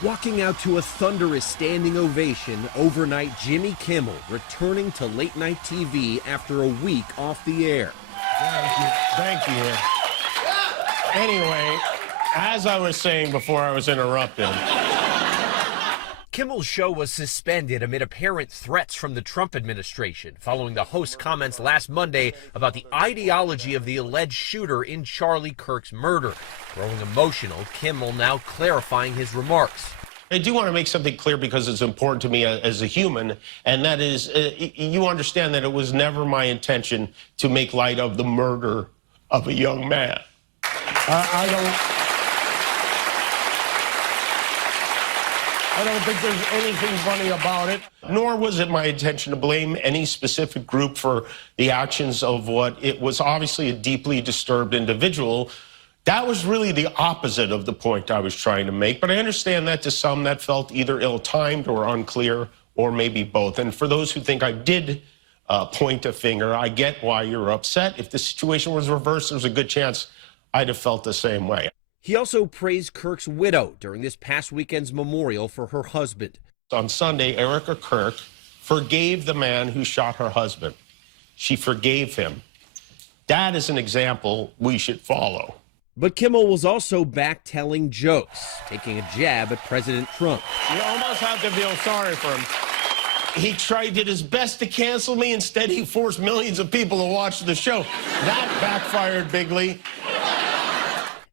Walking out to a thunderous standing ovation overnight, Jimmy Kimmel returning to late night TV after a week off the air. Thank you. Anyway, as I was saying before I was interrupted. Kimmel's show was suspended amid apparent threats from the Trump administration following the host's comments last Monday about the ideology of the alleged shooter in Charlie Kirk's murder. Growing emotional, Kimmel now clarifying his remarks. I do want to make something clear because it's important to me as a human, and that is, you understand that it was never my intention to make light of the murder of a young man. I don't think there's anything funny about it, nor was it my intention to blame any specific group for the actions of what it was obviously a deeply disturbed individual. That was really the opposite of the point I was trying to make, but I understand that to some that felt either ill-timed or unclear, or maybe both. And for those who think I did point a finger, I get why you're upset. If the situation was reversed, there's a good chance I'd have felt the same way. He also praised Kirk's widow during this past weekend's memorial for her husband. On Sunday, Erica Kirk forgave the man who shot her husband. She forgave him. That is an example we should follow. But Kimmel was also back telling jokes, taking a jab at President Trump. You almost have to feel sorry for him. He did his best to cancel me. Instead, he forced millions of people to watch the show. That backfired bigly.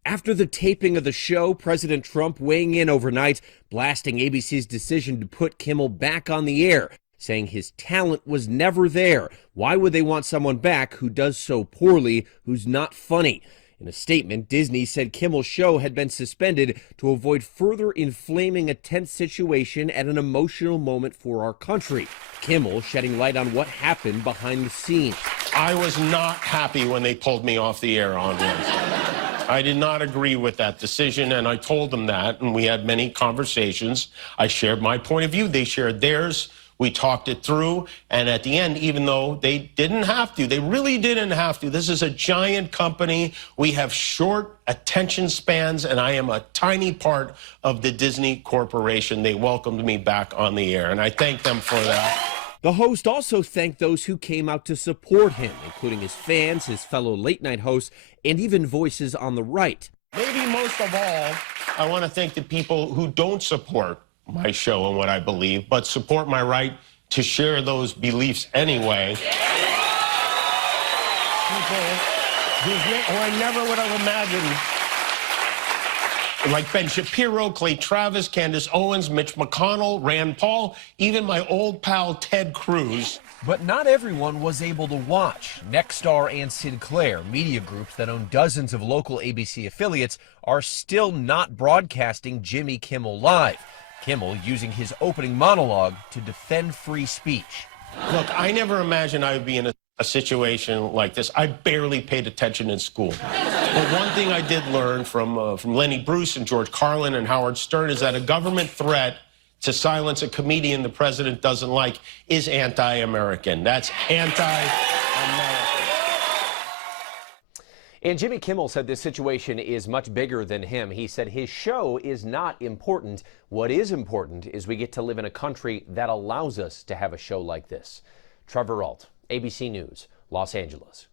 After the taping of the show, President Trump weighing in overnight, blasting ABC's decision to put Kimmel back on the air, saying his talent was never there. Why would they want someone back who does so poorly, who's not funny? In a statement, Disney said Kimmel's show had been suspended to avoid further inflaming a tense situation at an emotional moment for our country. Kimmel shedding light on what happened behind the scenes. I was not happy when they pulled me off the air on Wednesday. I did not agree with that decision, and I told them that, and we had many conversations. I shared my point of view. They shared theirs. We talked it through, and at the end, even though they didn't have to, they really didn't have to. This is a giant company. We have short attention spans, and I am a tiny part of the Disney Corporation. They welcomed me back on the air, and I thank them for that. The host also thanked those who came out to support him, including his fans, his fellow late-night hosts, and even voices on the right. Maybe most of all, I want to thank the people who don't support my show and what I believe, but support my right to share those beliefs anyway. People who I never would have imagined, like Ben Shapiro, Clay Travis, Candace Owens, Mitch McConnell, Rand Paul, even my old pal Ted Cruz. But not everyone was able to watch. Nexstar and Sinclair, media groups that own dozens of local ABC affiliates, are still not broadcasting Jimmy Kimmel Live. Kimmel using his opening monologue to defend free speech. Look, I never imagined I would be in a situation like this. I barely paid attention in school. But one thing I did learn from Lenny Bruce and George Carlin and Howard Stern is that a government threat to silence a comedian the president doesn't like is anti-American. That's anti-American. And Jimmy Kimmel said this situation is much bigger than him. He said his show is not important. What is important is we get to live in a country that allows us to have a show like this. Trevor Ault, ABC News, Los Angeles.